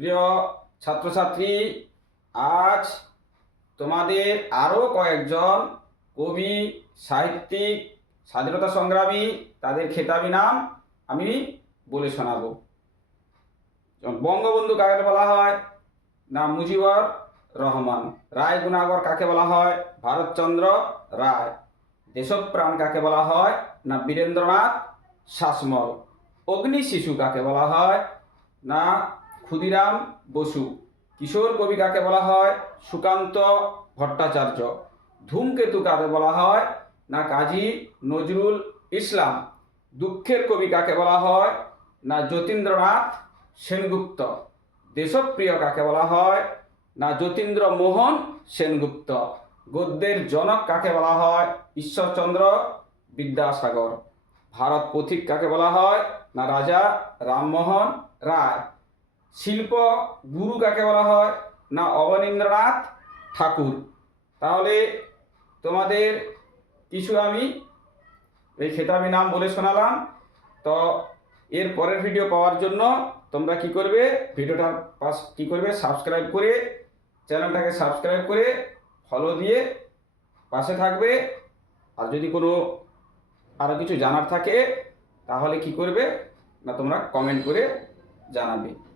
প্রিয় ছাত্রছাত্রী, আজ তোমাদের আরও কয়েকজন কবি, সাহিত্যিক, স্বাধীনতা সংগ্রামী, তাদের খেতাবি নাম আমি বলে শোনাব। বঙ্গবন্ধু কাকে বলা হয়? না মুজিবুর রহমান। রায় গুণাগর কাকে বলা হয়? ভারতচন্দ্র রায়। দেশপ্রাণ কাকে বলা হয়? না বীরেন্দ্রনাথ শাসমল। অগ্নি শিশু কাকে বলা হয়? না ক্ষুদিরাম বসু। কিশোর কবি কাকে বলা হয়? সুকান্ত ভট্টাচার্য। ধূমকেতু কাকে বলা হয়? না কাজী নজরুল ইসলাম। দুঃখের কবি কাকে বলা হয়? না যতীন্দ্রনাথ সেনগুপ্ত। দেশপ্রিয় কাকে বলা হয়? না যতীন্দ্রমোহন সেনগুপ্ত। গদ্যের জনক কাকে বলা হয়? ঈশ্বরচন্দ্র বিদ্যাসাগর। ভারত পথিক কাকে বলা হয়? না রাজা রামমোহন রায়। শিল্প গুরু কাকে বলা হয়? না অবনীন্দ্রনাথ ঠাকুর। তাহলে তোমাদের কিছু আমি এই খেতাবি নাম বলে শোনালাম। তো এর পরের ভিডিও পাওয়ার জন্য তোমরা কি করবে? ভিডিওটার কি করবে? সাবস্ক্রাইব করে, চ্যানেলটাকে সাবস্ক্রাইব করে ফলো দিয়ে পাশে থাকবে। আর যদি কোনো আরও কিছু জানার থাকে তাহলে কি করবে? না তোমরা কমেন্ট করে জানাবে।